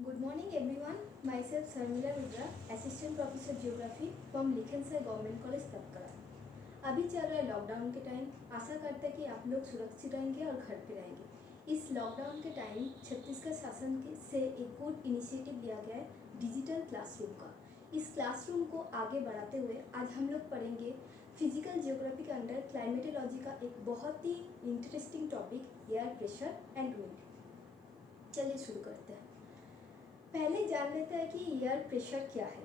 Good morning everyone. Myself Sarmila Rudra, Assistant Professor Geography from लिखनसर government college Tapkara. अभी चल रहा है लॉकडाउन के टाइम। आशा करते हैं कि आप लोग सुरक्षित रहेंगे और घर पे रहेंगे। इस लॉकडाउन के टाइम छत्तीसगढ़ शासन से एक गुड इनिशिएटिव लिया गया है डिजिटल क्लासरूम का। इस क्लासरूम को आगे बढ़ाते हुए आज हम लोग पढ़ेंगे फिजिकल जियोग्राफी के अंडर क्लाइमेटोलॉजी का एक बहुत ही interesting topic air pressure and wind. चलिए शुरू करते हैं। पहले जान लेते हैं कि एयर प्रेशर क्या है।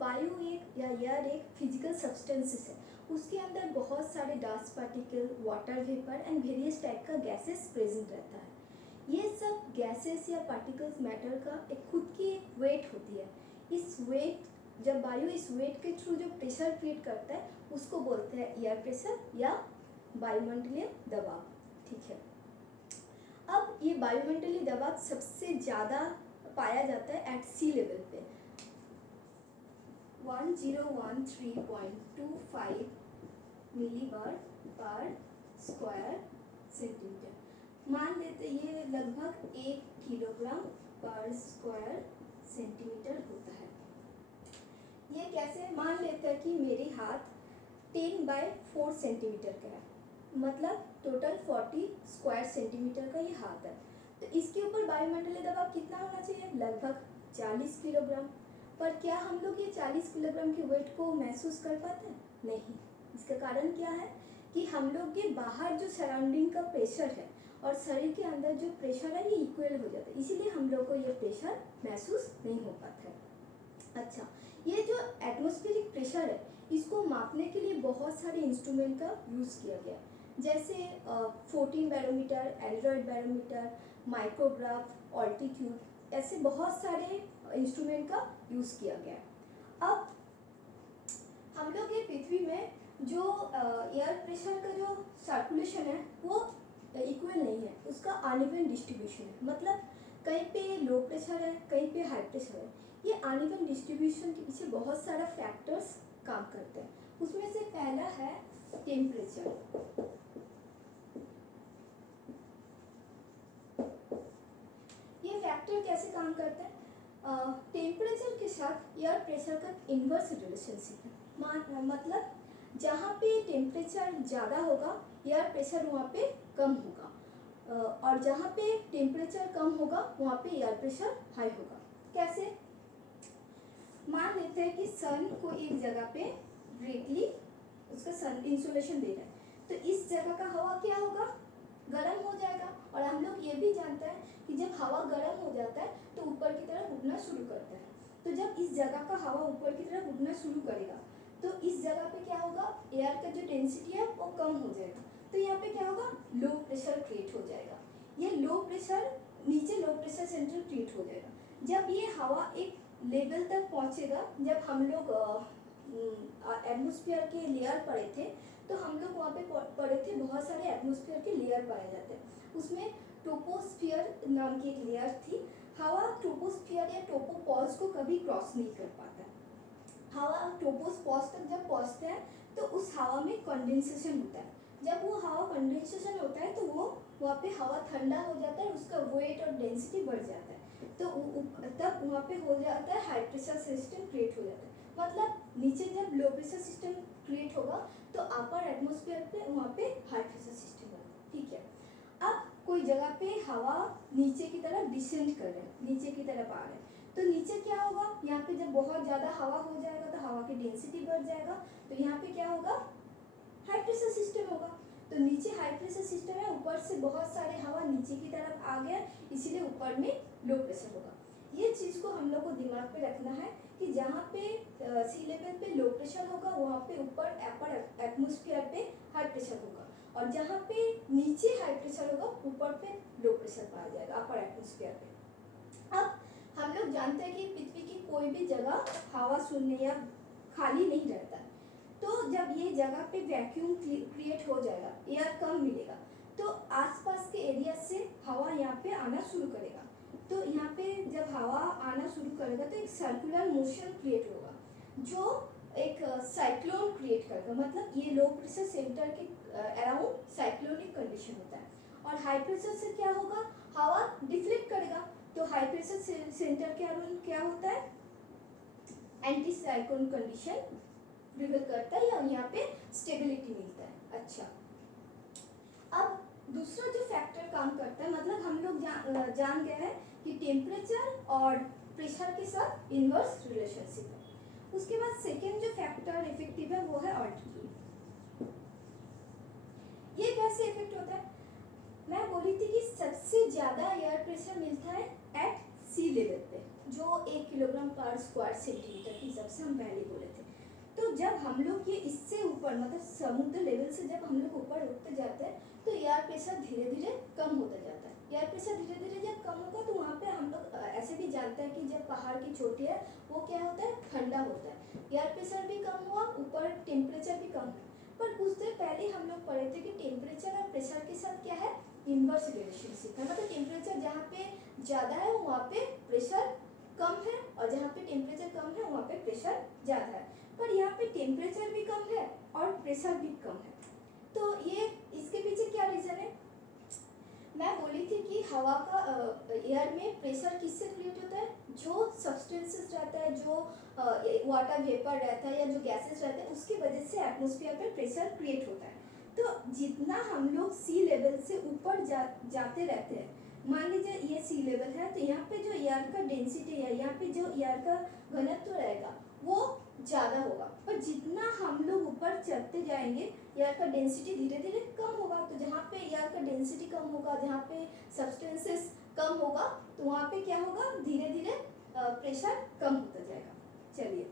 वायु एक या एयर एक फिजिकल सब्सटेंसेस है। उसके अंदर बहुत सारे dust particle, water vapour and various type का गैसेस प्रेजेंट रहता है। ये सब गैसेस या पार्टिकल्स मैटर का एक खुद की एक वेट होती है। इस वेट जब वायु इस वेट के थ्रू जो प्रेशर क्रिएट करता है उसको बोलते हैं एयर प्रेशर या वायुमंडलीय दबाव। ठीक है। अब ये वायुमंडलीय दबाव सबसे ज़्यादा पाया जाता है एट सी लेवल पे 1013.25 मिलीबार पर स्क्वायर सेंटीमीटर। मान लेते ये लगभग 1 किलोग्राम पर स्क्वायर सेंटीमीटर होता है। ये कैसे मान लेते हैं कि मेरे हाथ 10/4 सेंटीमीटर का है, मतलब टोटल 40 स्क्वायर सेंटीमीटर का ये हाथ है। तो इसके ऊपर वायुमंडलीय दबाव कितना होना चाहिए? लगभग 40 किलोग्राम। पर क्या हम लोग ये 40 किलोग्राम के वेट को महसूस कर पाते हैं? नहीं। इसका कारण क्या है कि हम लोग के बाहर जो सराउंडिंग का प्रेशर है और शरीर के अंदर जो प्रेशर है ये इक्वल हो जाता है, इसीलिए हम लोग को ये प्रेशर महसूस नहीं हो पाता है। अच्छा, ये जो एटमॉस्फेरिक प्रेशर है इसको मापने के लिए बहुत सारे इंस्ट्रूमेंट का यूज़ किया गया, जैसे 14 barometer, Android barometer, micrograph, altitude, ऐसे बहुत सारे इंस्ट्रूमेंट का यूज़ किया गया। अब हम लोग ये पृथ्वी में जो एयर प्रेशर का जो सर्कुलेशन है वो इक्वल नहीं है, उसका अनइवन डिस्ट्रीब्यूशन है। मतलब कहीं पे लो प्रेशर है, कहीं पे हाई प्रेशर है। ये अनइवन डिस्ट्रीब्यूशन के पीछे बहुत सारा फैक्टर्स काम करते हैं। उसमें से पहला है टेम्परेचर। ये फैक्टर कैसे काम करते हैं? टेम्परेचर के साथ एयर प्रेशर का इन्वर्स रिलेशनशिप है। मतलब जहाँ पे टेम्परेचर ज़्यादा होगा एयर प्रेशर वहाँ पे कम होगा, और जहाँ पे टेम्परेचर कम होगा वहाँ पे एयर प्रेशर हाई होगा। कैसे? मान लेते हैं कि सन को एक जगह पे डायरेक्टली उसका सन इंसुलेशन दे रहा है, तो इस जगह का हवा क्या होगा? गर्म हो जाएगा। और हम लोग ये भी जानते हैं कि जब हवा गर्म हो जाता है तो ऊपर की तरफ उड़ना शुरू करता है। तो जब इस जगह का हवा ऊपर की तरफ उड़ना शुरू करेगा तो इस जगह पे क्या होगा? एयर का जो डेंसिटी है वो कम हो जाएगा। तो यहाँ पे क्या होगा? लो प्रेशर क्रिएट हो जाएगा। ये लो प्रेशर नीचे लो प्रेशर सेंटर क्रिएट हो जाएगा। जब ये हवा एक लेवल तक पहुँचेगा, जब हम लोग एटमॉस्फेयर के लेयर पढ़े थे तो हम लोग वहाँ पे पढ़े थे बहुत सारे एटमॉस्फेयर के लेयर पाए जाते हैं। उसमें ट्रोपोस्फियर नाम की एक लेयर थी। हवा ट्रोपोस्फियर या ट्रोपोपॉज को कभी क्रॉस नहीं कर पाता। हवा ट्रोपोपॉज तक जब पहुँचता है तो उस हवा में कंडेंसेशन होता है। जब वो हवा कंडेंसेशन होता है तो वो वहाँ पे हवा ठंडा हो जाता है, उसका वेट और डेंसिटी बढ़ जाता है, तो तब वहाँ पे हो जाता है हाई प्रेशर सिस्टम क्रिएट हो जाता है। मतलब नीचे जब लो प्रेशर सिस्टम क्रिएट होगा तो अपर एटमॉस्फेयर पे वहाँ पे हाई प्रेशर सिस्टम होगा। ठीक है। अब कोई जगह पे हवा नीचे की तरफ डिसेंड कर रहे हैं, नीचे की तरफ आ रहे हैं, तो नीचे क्या होगा? यहाँ पे जब बहुत ज़्यादा हवा हो जाएगा तो हवा की डेंसिटी बढ़ जाएगा, तो यहाँ पे क्या होगा? हाई प्रेशर सिस्टम होगा। तो नीचे हाई प्रेशर सिस्टम है, ऊपर से बहुत सारे हवा नीचे की तरफ आ गया, इसीलिए ऊपर में लो प्रेशर होगा। ये चीज़ को हम लोग को दिमाग पे रखना है कि जहाँ पे सी लेवल पे लो प्रेशर होगा वहाँ पे ऊपर अपर एटमॉस्फेयर पे हाई प्रेशर होगा, और जहाँ पे नीचे हाई प्रेशर होगा ऊपर पे लो प्रेशर पाया जाएगा अपर एटमॉस्फेयर पे। अब हम लोग जानते हैं कि पृथ्वी की कोई भी जगह हवा शून्य या खाली नहीं रहता है। तो जब ये जगह पे वैक्यूम क्रिएट हो जाएगा, एयर कम मिलेगा, तो आसपास के एरिया से हवा यहाँ पे आना शुरू करेगा। तो यहाँ पे जब हवा आना शुरू करेगा तो एक सर्कुलर मोशन क्रिएट होगा जो एक साइक्लोन क्रिएट करेगा। मतलब ये लो प्रेशर सेंटर के अराउंड साइक्लोनिक कंडीशन होता है। और हाई प्रेशर से क्या होगा? हवा डिफ्लेक्ट करेगा, तो हाई प्रेशर सेंटर क्या रोल क्या होता है, एंटी साइक्लोन कंडीशन प्रिवेल करता है या यहाँ पे स्टेबिलिटी मिलता है। अच्छा, अब दूसरा जो फैक्टर काम करता है, मतलब हम लोग जान गए हैं कि टेम्परेचर और प्रेशर के साथ इनवर्स रिलेशनशिप है। उसके बाद सेकेंड जो फैक्टर इफेक्टिव है वो है ऑल्टीट्यूड। ये कैसे इफेक्ट होता है, मैं बोली थी कि सबसे ज्यादा एयर प्रेशर मिलता है एट सी लेवल पे, जो 1 किलोग्राम पर स्क्वायर सेंटीमीटर के हिसाब से हम पहले बोले थे। तो जब हम लोग ये इससे ऊपर मतलब समुद्र लेवल से जब हम लोग ऊपर उठते जाते हैं तो एयर प्रेशर धीरे धीरे कम होता जाता है। एयर प्रेशर धीरे धीरे जब कम होगा तो वहाँ पे हम लोग ऐसे भी जानते हैं कि जब पहाड़ की चोटी है वो क्या होता है, ठंडा होता है, एयर प्रेशर भी कम हुआ, ऊपर टेम्परेचर भी कम हुआ। पर कुछ देर पहले हम लोग पढ़े थे कि टेम्परेचर और प्रेशर के साथ क्या है, इनवर्स रिलेशनशिप है। मतलब टेम्परेचर जहाँ पे ज़्यादा है वहाँ पे प्रेशर कम है, और जहाँ पे टेम्परेचर कम है वहाँ पे प्रेशर ज़्यादा है। पर यहाँ पे टेम्परेचर भी कम है और प्रेशर भी कम है। तो ये इसके पीछे क्या रीज़न है, मैं बोली थी कि हवा का एयर में प्रेशर किससे क्रिएट होता है, जो सब्सटेंसेस रहता है, जो वाटर वेपर रहता है या जो गैसेस रहते हैं उसकी वजह से एटमॉस्फेयर पे प्रेशर क्रिएट होता है। तो जितना हम लोग सी लेवल से ऊपर जाते रहते हैं, मान लीजिए ये सी लेवल है तो यहाँ पे जो एयर का डेंसिटी है, यहाँ पे जो एयर का घनत्व रहेगा वो ज़्यादा होगा। पर जितना हम लोग ऊपर चढ़ते जाएंगे एयर का डेंसिटी धीरे धीरे कम होगा। तो जहाँ पे एयर का डेंसिटी कम होगा, जहाँ पे सब्सटेंसेस कम होगा, तो वहाँ पे क्या होगा, धीरे धीरे प्रेशर कम होता जाएगा। चलिए,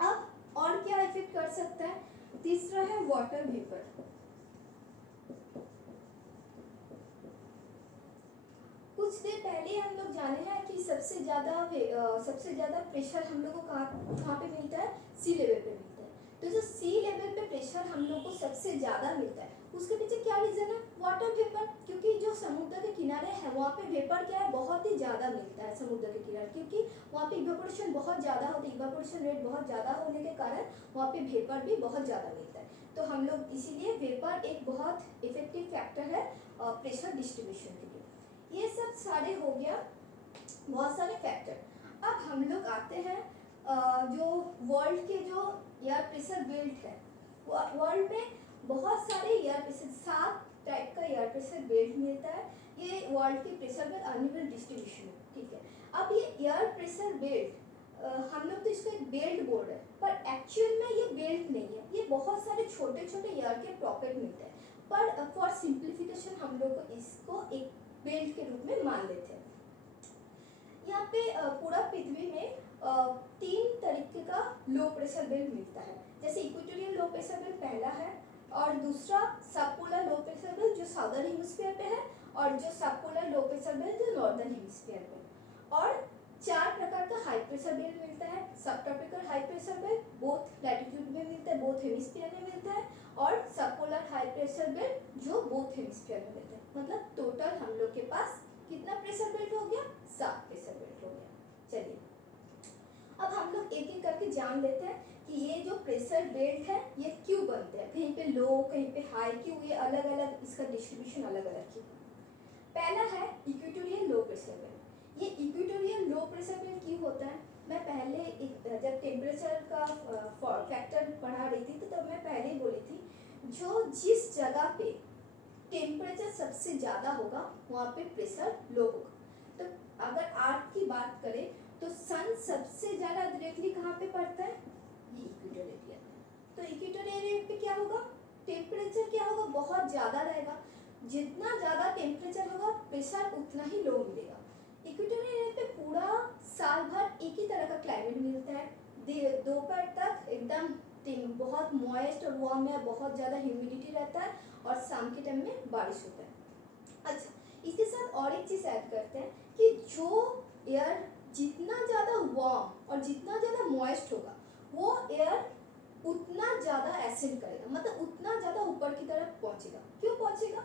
अब और क्या इफेक्ट कर सकता है, तीसरा है वाटर वेपर। कुछ देर पहले हम लोग जाने हैं कि सबसे ज़्यादा प्रेशर हम लोग को कहाँ पे मिलता है, सी लेवल पे मिलता है। तो जो सी लेवल पे प्रेशर हम लोग को सबसे ज़्यादा मिलता है उसके पीछे क्या रीज़न है, वाटर वेपर। क्योंकि जो समुद्र के किनारे है वहाँ पे वेपर क्या है, बहुत ही ज़्यादा मिलता है समुद्र के किनारे, क्योंकि वहाँ पे इवेपोरेशन बहुत ज़्यादा होती है, इवेपोरेशन रेट बहुत ज़्यादा होने के कारण वहाँ पे वेपर भी बहुत ज़्यादा मिलता है। तो हम लोग इसीलिए वेपर एक बहुत इफेक्टिव फैक्टर है प्रेशर डिस्ट्रीब्यूशन के लिए। ये सब सारे हो गया बहुत सारे फैक्टर। अब हम लोग आते हैं जो वर्ल्ड के जो एयर प्रेशर बेल्ट है, वर्ल्ड में बहुत सारे एयर प्रेशर 7 टाइप का एयर प्रेशर बेल्ट मिलता है। ये वर्ल्ड के प्रेशर बेल्ट अनइवन डिस्ट्रीब्यूशन है, ठीक है। अब ये एयर प्रेशर बेल्ट हम लोग तो इसको एक बेल्ट बोल रहे हैं, पर एक्चुअल में ये बेल्ट नहीं है, ये बहुत सारे छोटे छोटे एयर के पॉकेट मिलते हैं। पर फॉर सिंप्लीफिकेशन हम लोग को इसको एक बेल्ट के रूप में मान लेते हैं। यहाँ पे पूरा पृथ्वी में 3 तरीके का लो प्रेशर बेल्ट मिलता है। जैसे इक्वेटोरियल लो प्रेशर बेल्ट पहला है, और दूसरा सबपोलर लो प्रेशर बेल्ट जो साउदर्न हेमिस्फीयर पे है, और जो सबपोलर लो प्रेशर बेल्ट जो नॉर्दर्न हेमिस्फीयर पे। और 4 प्रकार का हाई प्रेशर बेल्ट मिलता है। सब tropical high pressure belt both latitude में मिलता है, बोथ हेमिस्फीयर में मिलता है, और सबपोलर हाई प्रेशर बेल्ट जो बोथ हेमिस्फीयर में मिलता है। मतलब टोटल हम लोग के पास कितना प्रेशर बेल्ट हो गया, 7 प्रेशर बेल्ट हो गया। चलिए, अब हम लोग एक एक करके जान लेते हैं कि ये जो प्रेशर बेल्ट है ये क्यों बनते हैं, कहीं पे लो कहीं पे हाई, क्यों ये अलग अलग, इसका डिस्ट्रीब्यूशन अलग अलग क्यों। पहला है इक्वेटोरियल लो प्रेशर बेल्ट। ये इक्वेटोरियल लो प्रेशर बेल्ट क्यों होता है, मैं पहले जब टेम्परेचर का फैक्टर पढ़ा रही थी तो तब मैं पहले ही बोली थी, जो जिस जगह पे टेम्परेचर सबसे ज़्यादा होगा वहाँ पे प्रेशर लो होगा। तो अगर अर्थ की बात करें तो सन सबसे ज़्यादा डायरेक्टली कहाँ पे पड़ता है, ये इक्वेटर एरिया में। तो इक्वेटर एरिया पे क्या होगा, टेम्परेचर क्या होगा, बहुत ज़्यादा रहेगा। जितना ज़्यादा टेम्परेचर होगा प्रेशर उतना ही लो मिलेगा। इक्वेटर एरिया पे पूरा साल भर एक ही तरह का क्लाइमेट मिलता है। दोपहर तक एकदम बहुत मॉइस्ट और वार्म है, बहुत ज़्यादा ह्यूमिडिटी रहता है, और शाम के टाइम में बारिश होता है। अच्छा, इसके साथ और एक चीज़ ऐड करते हैं कि जो एयर जितना ज़्यादा वार्म और जितना ज़्यादा मॉइस्ट होगा वो एयर उतना ज़्यादा एसेंड करेगा, मतलब उतना ज़्यादा ऊपर की तरफ पहुँचेगा। क्यों पहुँचेगा,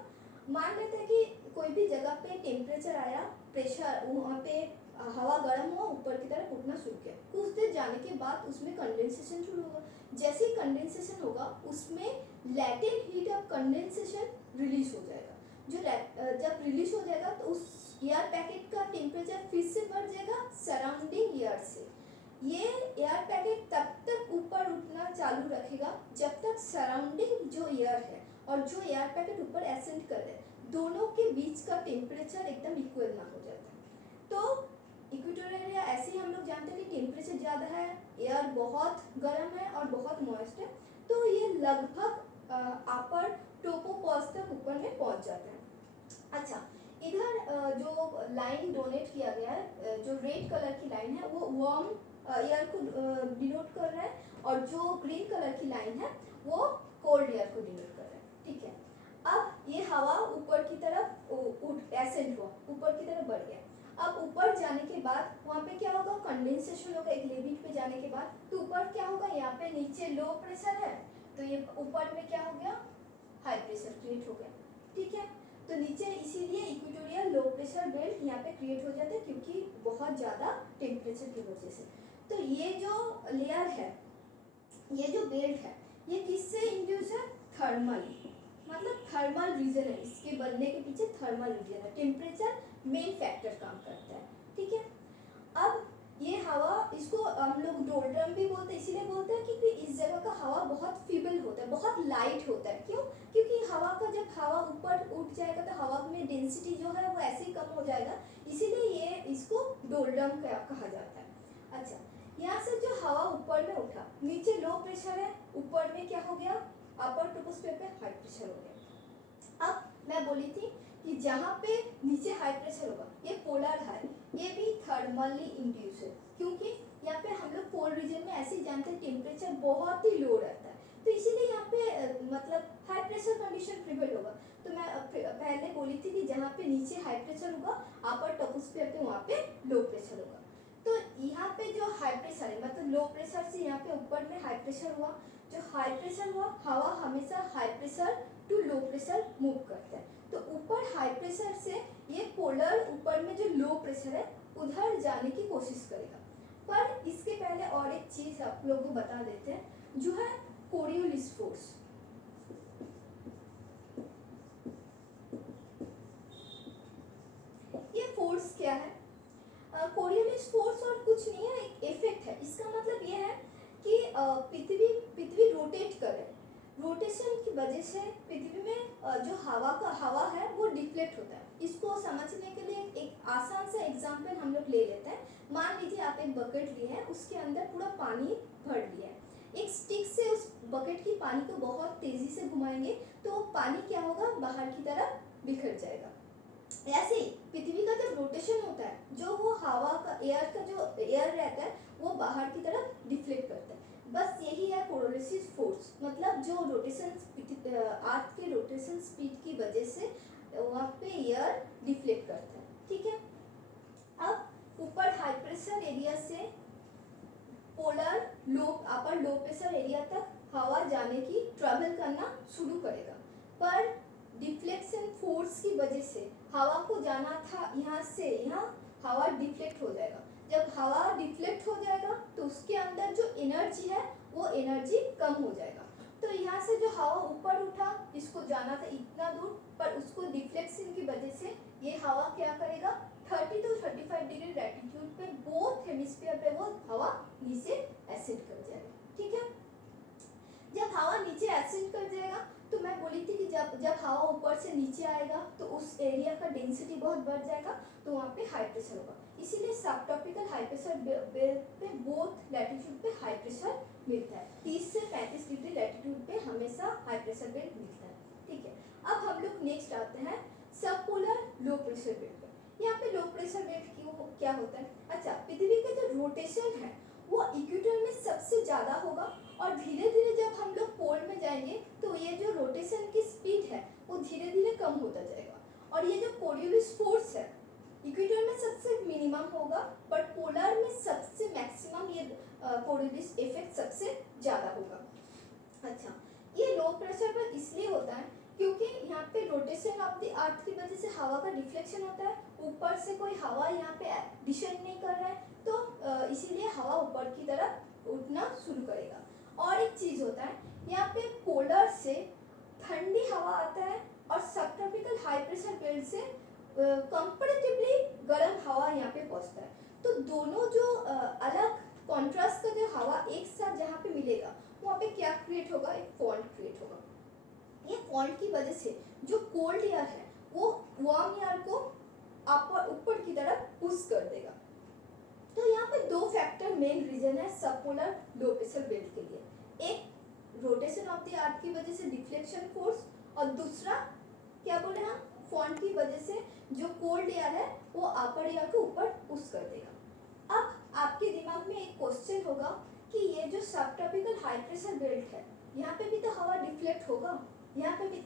मान लेते हैं कि कोई भी जगह पे टेम्परेचर आया, प्रेशर वहाँ पे हवा गर्म हुआ, ऊपर की तरफ उठना शुरू किया, कुछ देर जाने के बाद उसमें कंडेंसेशन शुरू होगा। जैसे ही कंडेंसेशन होगा उसमें latent heat of condensation release हो जाएगा। जो जब रिलीज हो जाएगा तो उस एयर पैकेट का टेम्परेचर फिर से बढ़ जाएगा सराउंडिंग एयर से। ये एयर पैकेट तब तक ऊपर उठना चालू रखेगा जब तक सराउंडिंग जो एयर है और जो एयर पैकेट ऊपर एसेंड कर रहे हैं दोनों के बीच का टेम्परेचर एकदम इक्वल ना हो जाता। तो इक्वेटोरियल एरिया ऐसे ही हम लोग जानते हैं कि टेम्परेचर ज़्यादा है, एयर बहुत गर्म है और बहुत मॉइस्ट है, तो ये लगभग अपर ट्रोपोपॉज तक ऊपर में पहुंच जाते हैं। अच्छा, इधर जो लाइन डोनेट किया गया है, जो रेड कलर की लाइन है वो वार्म एयर को डिनोट कर रहा है और जो ग्रीन कलर की लाइन है वो कोल्ड एयर को डिनोट कर रहा है। ठीक है, अब ये हवा ऊपर की तरफ एसेंट हुआ, ऊपर की तरफ बढ़ गया। अब ऊपर जाने के बाद वहाँ पे क्या होगा, कंडेंसेशन होगा एक लिमिट पे जाने के बाद। तो ऊपर क्या होगा, यहाँ पे नीचे लो प्रेशर है तो ये ऊपर में क्या हो गया, हाई प्रेशर क्रिएट हो गया। ठीक है, तो नीचे इसीलिए इक्वेटोरियल लो प्रेशर बेल्ट यहाँ पे क्रिएट हो जाते हैं क्योंकि बहुत ज़्यादा टेम्परेचर की वजह से। तो ये जो लेयर है, ये जो बेल्ट है, ये किससे इंड्यूस है, थर्मल, मतलब थर्मल रीजन है, इसके बनने के पीछे थर्मल रीजन है, टेम्परेचर मेन फैक्टर काम करता है। ठीक है, अब ये हवा, इसको हम लोग डोल्ड्रम भी बोलते हैं, इसीलिए बोलते हैं क्योंकि इस जगह का हवा बहुत फीबल होता है, बहुत लाइट होता है। क्यों, क्योंकि हवा का जब हवा ऊपर उठ जाएगा तो हवा में डेंसिटी जो है वो ऐसे ही कम हो जाएगा, इसीलिए ये इसको डोल्ड्रम कहा जाता है। अच्छा, यहाँ से जो हवा ऊपर में उठा, नीचे लो प्रेशर है, ऊपर में क्या हो गया, अपर ट्रोपोस्फीयर पे हाई प्रेशर हो गया। अब मैं बोली थी कि जहाँ पे नीचे हाई प्रेशर होगा ये पोलर है, ये भी थर्मली इंड्यूस है, क्योंकि यहाँ पे हम लोग पोल रीजन में ऐसे ही जानते हैं टेम्परेचर बहुत ही लो रहता है, तो इसीलिए यहाँ पे मतलब हाई प्रेशर कंडीशन प्रिवेल होगा। तो मैं पहले बोली थी कि जहाँ पे नीचे हाई प्रेशर होगा अपर ट्रोपोस्फीयर पे वहाँ पे लो प्रेशर होगा। तो यहाँ पे जो हाई प्रेशर है, मतलब लो प्रेशर से यहाँ पे ऊपर में हाई प्रेशर हुआ, जो हाई प्रेशर हुआ, हवा हमेशा high pressure to low pressure move करता है। तो ऊपर हाई प्रेशर से ये पोलर ऊपर में जो लो प्रेशर है उधर जाने की कोशिश करेगा। पर इसके पहले और एक चीज आप लोगों को बता देते हैं, जो है कोरियोलिस फोर्स। ये फोर्स क्या है, कोरियोलिस फोर्स और कुछ नहीं है, एक इफेक्ट है। इसका मतलब ये है कि पृथ्वी रोटेट करे, रोटेशन की वजह से पृथ्वी में जो हवा है वो डिफ्लेक्ट होता है। इसको समझने के लिए एक आसान सा एग्जांपल हम लोग ले लेते हैं। मान लीजिए आप एक बकेट लिए हैं, उसके अंदर पूरा पानी भर लिया है, एक स्टिक से उस बकेट की पानी को बहुत तेजी से घुमाएंगे तो पानी क्या होगा, बाहर की तरफ बिखर जाएगा। ऐसे ही पृथ्वी का जब रोटेशन होता है, जो वो हवा का जो एयर रहता है वो बाहर की तरफ डिफ्लेक्ट करता है। बस यही है कोरियोलिस फोर्स, मतलब जो रोटेशन अर्थ के रोटेशन स्पीड की वजह से वहाँ पे एयर डिफ्लेक्ट करता है। ठीक है, अब ऊपर हाई प्रेशर एरिया से पोलर अपर लो प्रेशर एरिया तक हवा जाने की ट्रेवल करना शुरू करेगा, पर डिफ्लेक्शन फोर्स की वजह से हवा को जाना था यहाँ से यहाँ, हवा डिफ्लेक्ट हो जाएगा। जब हवा डिफ्लेक्ट हो जाएगा तो उसके अंदर जो एनर्जी है वो एनर्जी कम हो जाएगा। तो यहाँ से जो हवा ऊपर उठा, इसको जाना था इतना दूर, पर उसको डिफ्लेक्शन की वजह से ये हवा क्या करेगा, 30 to 35 डिग्री लैटिट्यूड पे बोथ हेमिस्फीयर पे वो हवा नीचे एसिड कर जाएगा। ठीक है, जब हवा नीचे एसिड कर जाएगा तो मैं बोली थी कि जब हवा ऊपर से नीचे आएगा तो उस एरिया का डेंसिटी बहुत बढ़ जाएगा, तो वहाँ पे हाई प्रेशर होगा। इसीलिए सब ट्रॉपिकल हाई प्रेशर बेल्ट पे बोथ लैटिट्यूड पे हाई प्रेशर मिलता है। 30 से 35 डिग्री लैटिट्यूड पे हमेशा हाई प्रेशर बेल्ट मिलता है। ठीक है, अब हम लोग नेक्स्ट आते हैं सब पोलर लो प्रेशर बेल्ट पे। यहाँ पे लो प्रेशर बेल्ट क्या होता है, अच्छा, पृथ्वी का जो रोटेशन है वो इक्वेटर में सबसे ज़्यादा होगा, और धीरे धीरे जब हम लोग पोल में जाएंगे तो ये जो रोटेशन की स्पीड है वो धीरे धीरे कम होता जाएगा। और ये जो कोरियोलिस फोर्स है इक्वेटर में सबसे मिनिमम होगा, बट पोलर में सबसे मैक्सिमम ये कोरियोलिस इफेक्ट सबसे ज़्यादा होगा। अच्छा, ये लो प्रेशर पर इसलिए होता है क्योंकि यहाँ पे रोटेशन ऑफ द अर्थ की वजह से हवा का डिफ्लेक्शन होता है, ऊपर से कोई हवा यहाँ पे डिसेंड नहीं कर रहा है, तो इसीलिए हवा ऊपर की तरफ उठना शुरू करेगा। और एक चीज़ होता है, यहाँ पे पोलर से ठंडी हवा आता है और सब ट्रॉपिकल हाई प्रेशर बेल्ट से कंपैरेटिवली हवा यहाँ पे पहुँचता है। तो दोनों जो अलग कॉन्ट्रास्ट का जो हवा एक साथ जहाँ पे मिलेगा वहाँ पे क्या क्रिएट होगा, एक फॉल्ट क्रिएट होगा। ये फॉल्ट की वजह से जो कोल्ड एयर है वो वार्म एयर को ऊपर की तरफ पुश कर देगा। तो यहाँ पे दो फैक्टर मेन रीजन है सब पोलर लो प्रेशर बेल्ट के लिए। एक रोटेशन ऑफ द अर्थ की वजह से डिफ्लेक्शन फोर्स, और दूसरा क्या बोले हम, फॉल्ट की वजह से जो कोल्ड एयर है वो अपर एयर को ऊपर पुश कर देगा। अब आपके दिमाग में एक क्वेश्चन होगा कि ये जो सब ट्रॉपिकल हाई प्रेशर बेल्ट है यहाँ पे भी तो हवा डिफ्लेक्ट होगा, यहाँ पे भी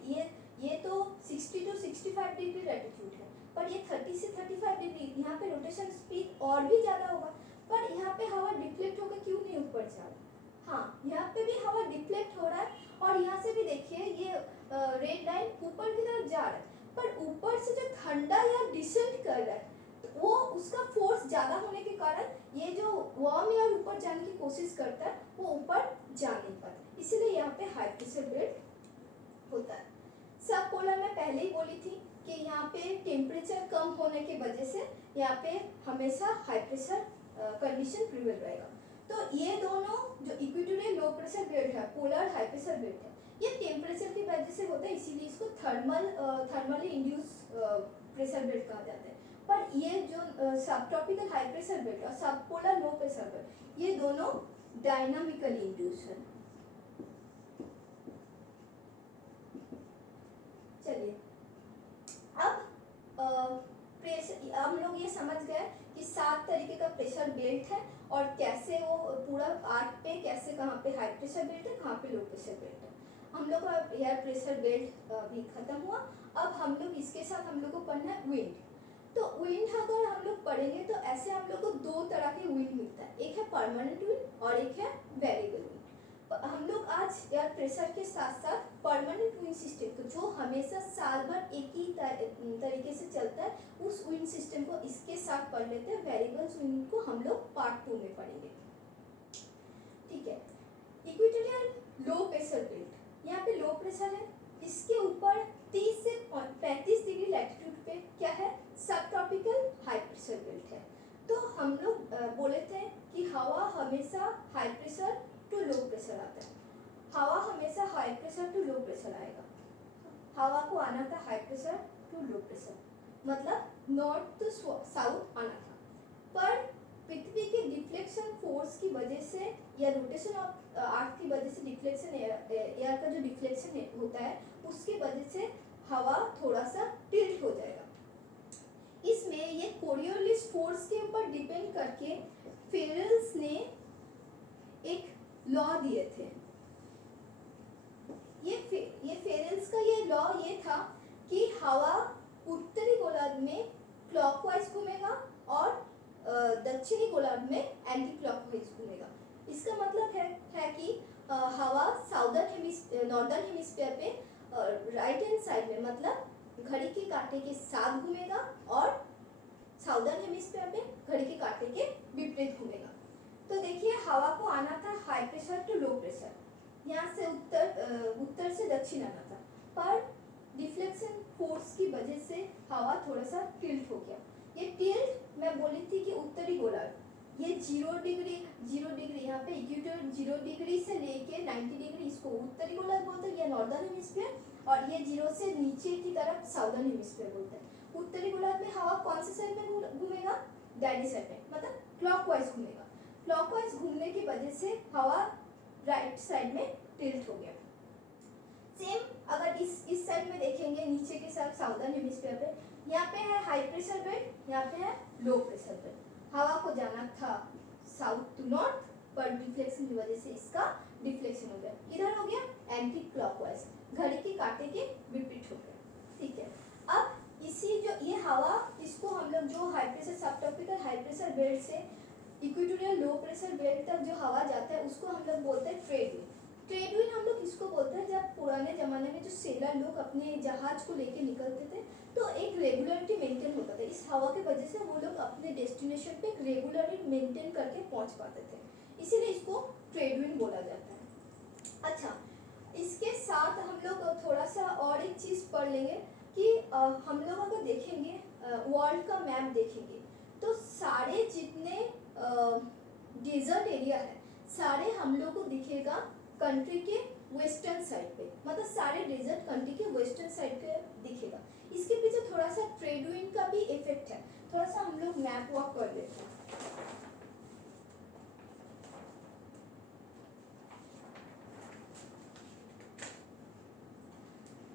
ये तो 60 to 65 डिग्री लैटिट्यूड है, पर ये 30 से 35 डिग्री, यहाँ पे रोटेशन स्पीड और भी ज़्यादा होगा, पर यहाँ पे हवा डिफ्लेक्ट होकर क्यों नहीं ऊपर जा रहा? हाँ, यहाँ पे भी हवा डिफ्लेक्ट हो रहा है, और यहाँ से भी देखिए ये रेड लाइन ऊपर की तरफ जा रहा है, पर ऊपर से जो ठंडा या डिसेंट कर रहा है वो उसका फोर्स ज़्यादा होने के कारण ये जो वार्म एयर ऊपर जाने की कोशिश करता है वो ऊपर जा नहीं पाता, इसीलिए यहाँ पे हाई प्रेशर बेल्ट होता है। सब पोलर में पहले ही बोली थी कि यहाँ पे टेम्परेचर कम होने की वजह से यहाँ पे हमेशा हाई प्रेशर कंडीशन प्रिवेल रहेगा। तो ये दोनों जो इक्वेटोरियल लो प्रेशर बेल्ट है, पोलर हाई प्रेशर बेल्ट है, ये टेम्परेचर की वजह से होता है, इसीलिए इसको थर्मली इंड्यूस प्रेशर बेल्ट कहा जाता है। पर ये जो सब ट्रॉपिकल हाई प्रेशर बेल्ट और सब पोलर लो प्रेशर बेल्ट, ये दोनों डायनामिकली इंड्यूस है। चलिए अब प्रेशर हम लोग ये समझ गए कि 7 तरीके का प्रेशर बेल्ट है और कैसे वो पूरा आर्ट पे कैसे कहाँ पे हाई प्रेशर बेल्ट है, कहाँ पे लो प्रेशर बेल्ट है। हम लोग का एयर प्रेशर बेल्ट भी खत्म हुआ। अब हम लोग इसके साथ हम लोग को पढ़ना है विंड। तो विंड अगर हम लोग पढ़ेंगे तो ऐसे हम लोग को दो तरह के विंड मिलता है, एक है परमानेंट विंड और एक है वेरिएबल विंड। हम लोग आज एयर प्रेशर के साथ साथ परमानेंट विंड सिस्टम को, जो हमेशा साल भर एक ही तरीके से चलता है, उस विंड सिस्टम को इसके साथ पढ़ लेते हैं। वेरिएबल विंड को हम लोग पार्ट 2 में पढ़ेंगे, ठीक है। इक्वेटोरियल लो प्रेशर बेल्ट, यहाँ पे लो प्रेशर है, इसके ऊपर 30 से 35 डिग्री लैटिट्यूड पे क्या है, सब ट्रॉपिकल हाई प्रेशर बेल्ट है। तो हम लोग बोले थे कि हवा हमेशा high pressure to low pressure आता है, हवा हमेशा high pressure to low pressure आएगा। हवा को आना था high pressure to low pressure, मतलब नॉर्थ टू साउथ आना था, पर पृथ्वी के डिफ्लेक्शन फोर्स की वजह से या रोटेशन ऑफ अर्थ की वजह से डिफ्लेक्शन एयर का जो डिफ्लेक्शन होता है उसकी वजह से हवा थोड़ा सा टिल्ट हो जाएगा। इसमें ये कोरियोलिस फोर्स के ऊपर डिपेंड करके फेरेल्स ने एक लॉ दिए थे। ये फेरेल्स का ये लॉ ये था कि हवा उत्तरी गोलार्ध में क्लॉकवाइज घूमेगा और दक्षिणी गोलार्ध में एंटी क्लॉकवाइज घूमेगा। इसका मतलब है कि हवा नॉर्दर्न हेमिस्फीयर पे राइट हैंड साइड में, मतलब घड़ी के कांटे के साथ घूमेगा, और साउदर्न हेमिस्फीयर में घड़ी के कांटे के विपरीत घूमेगा। तो देखिए हवा को आना था high pressure to low pressure, यहाँ से उत्तर से दक्षिण आना था, पर डिफ्लेक्शन फोर्स की वजह से हवा थोड़ा सा टिल्ट हो गया। ये टिल्ट मैं बोली थी कि उत्तरी गोलार्ध, ये 0 डिग्री यहाँ पे इक्वेटर 0 डिग्री से लेके 90 डिग्री, इसको उत्तरी गोलार्ध बोलते हैं या नॉर्दर्न हेमिस्फीयर, और ये 0 से नीचे की तरफ साउदर्न हेमिस्फीयर बोलते हैं। उत्तरी गोलार्ध में हवा कौन से साइड में घूमेगा, डैडी साइड में, मतलब क्लॉकवाइज घूमेगा। क्लॉकवाइज घूमने की वजह से हवा राइट साइड में टिल्ट हो गया। सेम अगर इस साइड में देखेंगे नीचे के साइड साउदर्न हेमिस्फीयर पे, यहाँ पे है हाई प्रेशर बेल्ट, यहाँ पे है लो प्रेशर बेल्ट। हवा को जाना था साउथ टू नॉर्थ, पर डिफ्लेक्शन की वजह से इसका डिफ्लेक्शन हो गया, किधर हो गया, एंटी क्लॉकवाइज, घड़ी के कांटे के विपरीत हो गया, ठीक है। अब इसी जो ये हवा, इसको हम लोग जो हाई प्रेशर सब ट्रॉपिकल हाई प्रेशर बेल्ट से इक्वेटोरियल लो प्रेशर बेल्ट तक जो हवा जाता है उसको हम लोग बोलते हैं ट्रेड विंड। ट्रेड विंड हम लोग इसको बोलते हैं, जब पुराने ज़माने में जो सेलर लोग अपने जहाज को लेके निकलते थे तो एक रेगुलरिटी मेंटेन होता था, इस हवा की वजह से वो लोग अपने डेस्टिनेशन पे रेगुलरिटी मेंटेन करके पहुंच पाते थे, इसीलिए इसको ट्रेड विंड बोला जाता है। अच्छा, इसके साथ हम लोग थोड़ा सा और एक चीज़ पढ़ लेंगे कि हम लोग अगर देखेंगे वर्ल्ड का मैप देखेंगे तो सारे जितने डेजर्ट एरिया है सारे हम लोग को दिखेगा कंट्री के वेस्टर्न साइड पे, मतलब सारे डेजर्ट कंट्री के वेस्टर्न साइड पे दिखेगा। इसके पीछे थोड़ा सा ट्रेड विंड का भी इफेक्ट है। थोड़ा सा हम लोग मैप वॉक कर लेते हैं।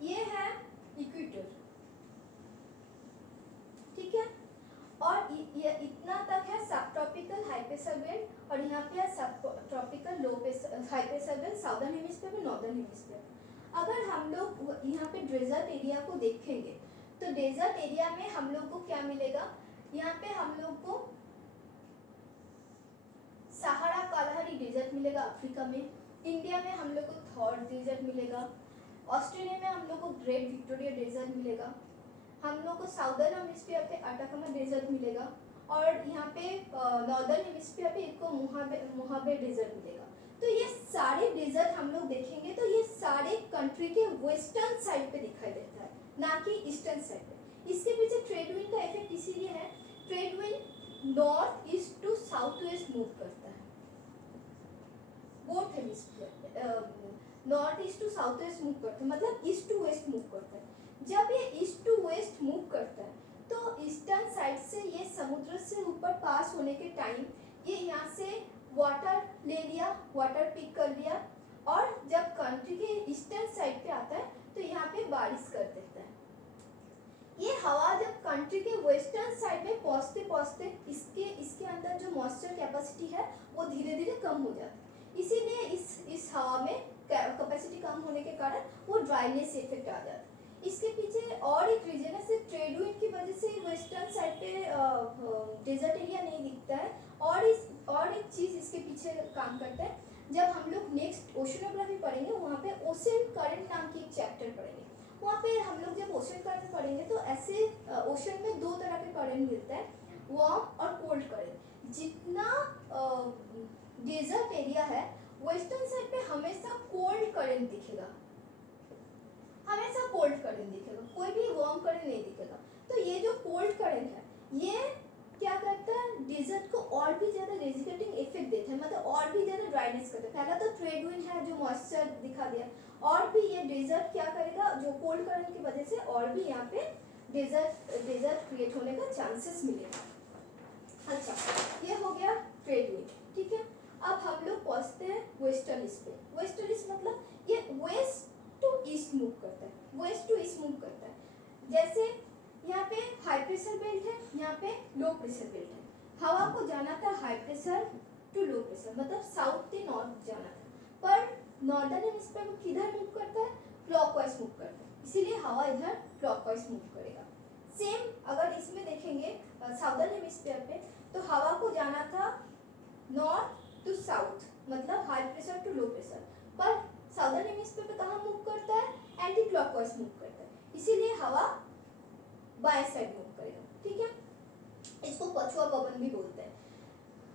ये है इक्वेटर, ठीक है, और ये इतना तक है सब ट्रॉपिकल हाई प्रेशर बेल्ट, और यहाँ पे है सब tropical low pressure high pressure belt, southern hemisphere और नॉर्दर्न हेमिस्फीयर। अगर हम लोग यहाँ पे डेजर्ट एरिया को देखेंगे तो डेजर्ट एरिया में हम लोग को क्या मिलेगा, यहाँ पे हम लोग को सहारा कालाहारी डेजर्ट मिलेगा अफ्रीका में, इंडिया में हम लोग को थॉर डेजर्ट मिलेगा, ऑस्ट्रेलिया में हम लोग को ग्रेट विक्टोरिया डेजर्ट मिलेगा, हम लोग को साउदर्न हेमिस्फीयर पे अटाकामा डेजर्ट मिलेगा, और यहाँ पे नॉर्दर्न हेमिस्फीयर पे इसको मोहाबे डेजर्ट मिलेगा। तो ये सारे डेजर्ट हम लोग देखेंगे तो ये सारे कंट्री के वेस्टर्न साइड पे दिखाई देता है, ना कि ईस्टर्न साइड पे। इसके पीछे ट्रेड विंड का इफेक्ट इसीलिए है, trade wind north east to south west move करता है, both hemisphere north east to south west move करता है, मतलब ईस्ट टू वेस्ट मूव करता है। जब ये ईस्ट टू वेस्ट मूव करता है तो ईस्टर्न साइड से ये समुद्र से ऊपर पास होने के टाइम ये यहाँ से वाटर ले लिया, वाटर पिक कर लिया, और जब कंट्री के ईस्टर्न साइड पे आता है तो यहाँ पे बारिश कर देता है। ये हवा जब कंट्री के वेस्टर्न साइड में पहुँचते पहुँचते इसके अंदर जो मॉइस्चर कैपेसिटी है वो धीरे धीरे कम हो जाता है, इसीलिए इस हवा में कैपेसिटी कम होने के कारण वो ड्राइनेस इफेक्ट आ जाता है। इसके पीछे और एक रीजन है, सिर्फ ट्रेड विंड की वजह से वेस्टर्न साइड पे डेजर्ट एरिया नहीं दिखता है, और एक चीज़ इसके पीछे काम करता है। जब हम लोग नेक्स्ट ओशनोग्राफी पढ़ेंगे वहाँ पे ओशन करंट नाम की एक चैप्टर पढ़ेंगे, वहाँ पे हम लोग जब ओशन करंट पढ़ेंगे तो ऐसे ओशन में दो तरह के करंट मिलता है, वार्म और कोल्ड करंट। जितना डेजर्ट एरिया है वेस्टर्न साइड पे हमेशा कोल्ड करंट दिखेगा, हमेशा कोल्ड करंट दिखेगा, कोई भी वार्म करंट नहीं दिखेगा। तो ये जो कोल्ड करंट है ये क्या करता है, डेजर्ट को और भी ज़्यादा रेजिकेटिंग इफेक्ट देता है, मतलब और भी ज़्यादा ड्राइनेस करता है। पहला तो ट्रेड विंड है जो मॉइस्चर दिखा दिया, और भी ये डेजर्ट क्या करेगा, जो कोल्ड करंट की वजह से और भी यहाँ पे डेजर्ट क्रिएट होने का चांसेस मिलेगा। अच्छा, ये हो गया ट्रेड विंड, ठीक है। अब हम लोग पहुँचते हैं वेस्टर्लिस पे। वेस्टर्लिस मतलब ये वेस्ट टू ईस्ट मूव करता है, वेस्ट टू ईस्ट मूव करता है। जैसे यहाँ पे हाई प्रेशर बेल्ट है, यहाँ पे लो प्रेशर बेल्ट है। हवा को जाना था high pressure to low pressure, मतलब साउथ से नॉर्थ जाना था, पर नॉर्दर्न हेमिस्फीयर में किधर मूव करता है, क्लॉकवाइज मूव करता है, इसीलिए हवा इधर क्लॉकवाइज मूव करेगा। सेम अगर इसमें देखेंगे साउदर्न हेमिस्फीयर पे, तो हवा को जाना था नॉर्थ टू साउथ, मतलब high pressure to low pressure, पर साउदर्न हेमिस्फीयर पे कहाँ मूव करता है, एंटी क्लॉकवाइज मूव करता है, इसीलिए हवा बाएं साइड मूव करेगा, ठीक है। इसको पछुआ पवन भी बोलते हैं।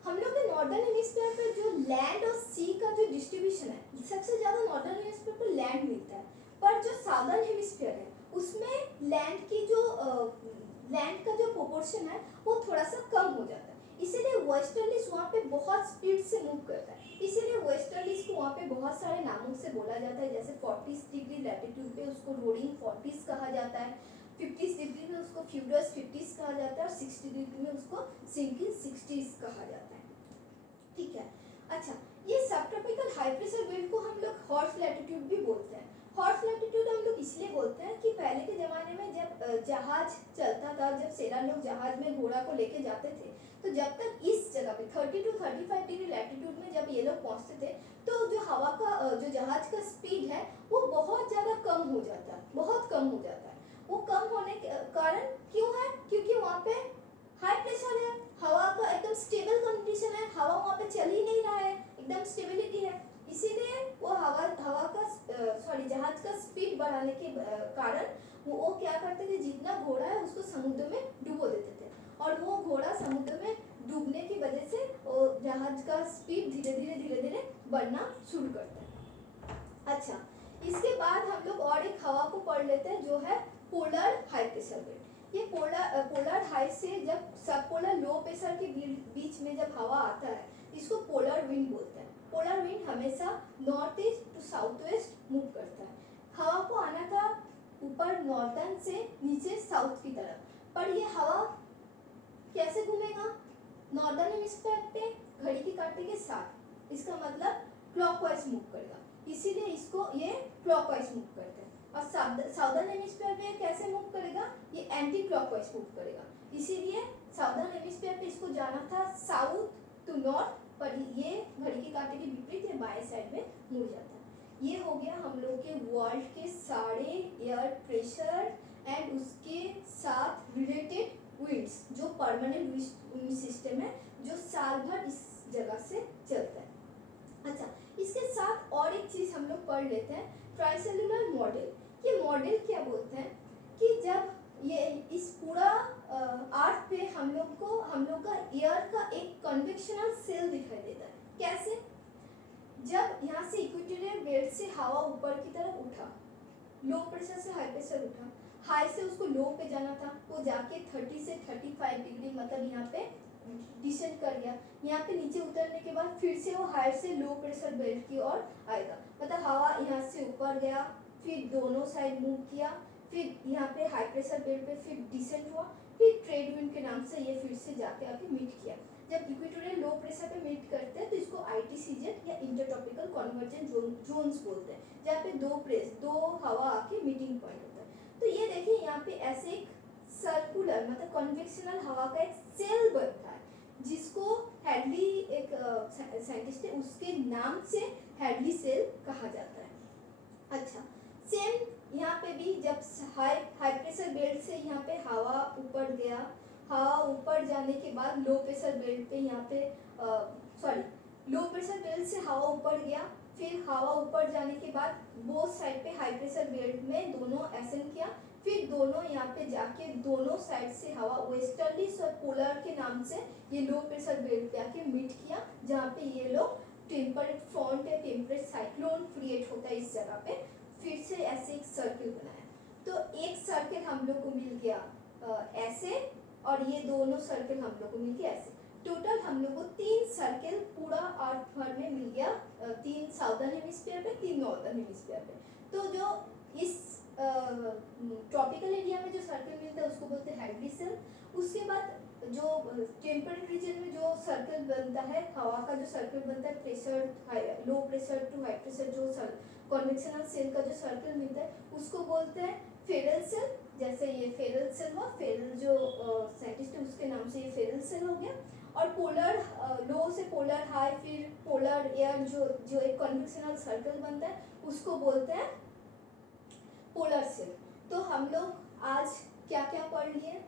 हम लोग के नॉर्दर्न हेमिस्फीयर पे जो लैंड और सी का जो डिस्ट्रीब्यूशन है, सबसे ज्यादा नॉर्दर्न हेमिस्फीयर पे लैंड मिलता है, पर जो साउदर्न हेमिस्फीयर है उसमें लैंड का जो प्रोपोर्शन है वो थोड़ा सा कम हो जाता है, इसीलिए वेस्टर्लिस वहाँ पे बहुत स्पीड से मूव करता है, इसीलिए वेस्टर्लिस को वहाँ पे बहुत सारे नामों से बोला जाता है। जैसे 40 डिग्री लैटिट्यूड पे उसको रोलिंग 40s कहा जाता है, 50 डिग्री में उसको फ्यूरियस 50s कहा जाता है, और 60 डिग्री में उसको सिंकिंग 60s कहा जाता है, ठीक है। अच्छा, ये सब ट्रॉपिकल हाई प्रेशर विंड को हम लोग हॉर्स लैटिट्यूड भी बोलते हैं। हॉर्स लैटिट्यूड हम लोग इसलिए बोलते हैं कि पहले के ज़माने में जब जहाज चलता था, जब सेना लोग जहाज में घोड़ा को लेके जाते थे, तो जब तक इस जगह पे 30 to 35 डिग्री लैटिट्यूड में जब ये लोग पहुंचते थे, तो जो हवा का जो जहाज का स्पीड है वो बहुत ज़्यादा कम हो जाता है, बहुत कम हो जाता है। वो कम होने के कारण क्यों है, क्योंकि वहाँ पे हाई प्रेशर है, हवा का एकदम स्टेबल कंडीशन है, हवा वहाँ पे चल ही नहीं रहा है, एकदम स्टेबिलिटी है, इसीलिए वो जहाज का स्पीड बढ़ाने के कारण वो क्या करते थे, जितना घोड़ा है उसको समुद्र में डुबो देते थे, और वो घोड़ा समुद्र में डूबने की वजह से जहाज का स्पीड धीरे धीरे बढ़ना शुरू करता है। अच्छा, इसके बाद हम लोग और एक हवा को पढ़ लेते हैं जो है पोलर हाई प्रेशर विंड। ये पोलर हाई से जब सब पोलर लो प्रेशर के बीच में जब हवा आता है इसको पोलर विंड बोलते हैं। पोलर विंड हमेशा north east to south west move करता है। हवा को आना था ऊपर नॉर्दर्न से नीचे साउथ की तरफ, पर ये हवा कैसे घूमेगा? नॉर्दर्न हेमिस्फीयर पे घड़ी के कांटे के साथ, इसका मतलब क्लॉकवाइज मूव करेगा, इसीलिए इसको ये क्लॉकवाइज मूव करते हैं। और साउदर्न हेमिस्फीयर पे कैसे मूव करेगा? ये एंटी क्लॉकवाइज मूव करेगा, इसीलिए साउदर्न हेमिस्फीयर पे इसको जाना था साउथ टू नॉर्थ, पर ये घड़ी के कांटे के विपरीत ये बाएं साइड में मुड़ जाता है। ये हो गया हम लोग के वर्ल्ड के सारे एयर प्रेशर एंड उसके साथ रिलेटेड विंड्स, जो परमानेंट विंड सिस्टम है जो साल भर इस जगह से चलता है। अच्छा, इसके साथ और एक चीज हम लोग पढ़ लेते हैं, ट्राइसेल्युलर मॉडल। ये मॉडल क्या बोलते हैं कि जब ये इस पूरा अर्थ पे हम लोग का एयर का एक कन्वेक्शनल सेल दिखाई देता है। कैसे? जब यहाँ से इक्वेटोरियल बेल्ट से हवा ऊपर की तरफ उठा, लो प्रेशर से हाई प्रेशर उठा, हाई से उसको लो पे जाना था, वो जाके 30 से 35 डिग्री मतलब यहाँ पे डिसेंड कर गया। यहाँ पे नीचे उतरने के बाद फिर से वो हाई से लो प्रेशर बेल्ट की ओर आएगा, मतलब हवा यहाँ से ऊपर गया, फिर दोनों साइड मूव किया, फिर यहाँ पे हाई प्रेशर बेल्ट पे फिर डिसेंट हुआ, फिर ट्रेड विंड के नाम से ये फिर से जाके आके मीट किया। जब इक्वेटोरियल लो प्रेशर पे मीट करते हैं तो इसको ITCZ या इंटरट्रॉपिकल कन्वर्जेंट जोन्स बोलते हैं, जहाँ पे दो हवा आके मीटिंग पॉइंट होता है। तो ये देखिए यहाँ पे ऐसे एक सर्कुलर मतलब कन्वेक्शनल हवा का एक सेल बनता है, जिसको हैडली एक साइंटिस्ट है उसके नाम से हैडली सेल कहा जाता है। अच्छा, सेम यहाँ पे भी जब हाई प्रेशर बेल्ट से यहाँ पे हवा ऊपर गया, हवा ऊपर जाने के बाद लो प्रेशर बेल्ट पे यहाँ पे लो प्रेशर बेल्ट से हवा ऊपर गया, फिर हवा ऊपर जाने के बाद बोथ साइड पे हाई प्रेशर बेल्ट में दोनों असेंड किया, फिर दोनों यहाँ पे जाके दोनों साइड से हवा वेस्टर्ली और पोलर के नाम से ये लो प्रेशर बेल्ट पे आके मीट किया, जहाँ पे ये लोग टेम्परेट फ्रंट या टेम्परेट साइक्लोन क्रिएट होता है इस जगह पे। फिर से ऐसे एक सर्किल बनाया, तो एक सर्किल हम लोग को मिल गया ऐसे, और ये दोनों सर्किल हम लोग को मिल गया ऐसे। टोटल हम लोग को 3 सर्किल पूरा अर्थ भर में मिल गया, 3 साउदर्न हेमिस्फीयर पे, 3 नॉर्दर्न हेमिस्फीयर पे। तो जो इस ट्रॉपिकल एरिया में जो सर्किल मिलता है उसको बोलते हैं हैडली सेल। उसके बाद जो टेम्परेट रीजन में जो सर्किल बनता है, हवा का जो सर्किल बनता है pressure low pressure to high pressure, जो कन्वेक्शनल सेल का जो सर्किल मिलता है उसको बोलते हैं फेरल सेल। जैसे ये फेरल सेल हुआ, फेरल जो साइंटिस्ट है उसके नाम से ये फेरल सेल हो गया। और पोलर लो से पोलर हाई, फिर पोलर एयर जो एक कन्वेक्शनल सर्किल बनता है उसको बोलते हैं पोलर सेल। तो हम लोग आज क्या क्या पढ़ लिए?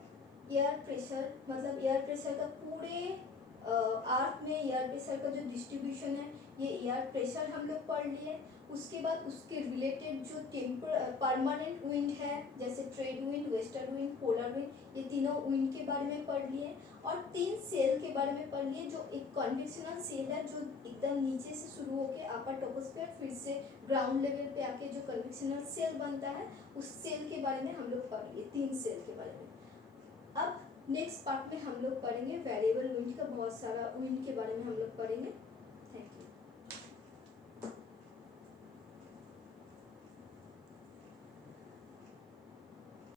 एयर प्रेशर, मतलब एयर प्रेशर का पूरे अर्थ में एयर प्रेशर का जो डिस्ट्रीब्यूशन है, ये एयर प्रेशर हम लोग पढ़ लिए। उसके बाद उसके रिलेटेड जो परमानेंट विंड है, जैसे trade wind, western wind, polar wind, ये तीनों विंड के बारे में पढ़ लिए। और 3 सेल के बारे में पढ़ लिए, जो एक कन्वेक्शनल सेल है जो एकदम नीचे से शुरू होकर अपर टोपोस्फीयर फिर से ग्राउंड लेवल पे आके जो कन्वेक्शनल सेल बनता है, उस सेल के बारे में हम लोग पढ़ लिए, 3 सेल के बारे में। अब नेक्स्ट पार्ट में हम लोग पढ़ेंगे वेरिएबल विंड का, बहुत सारा विंड के बारे में हम लोग पढ़ेंगे।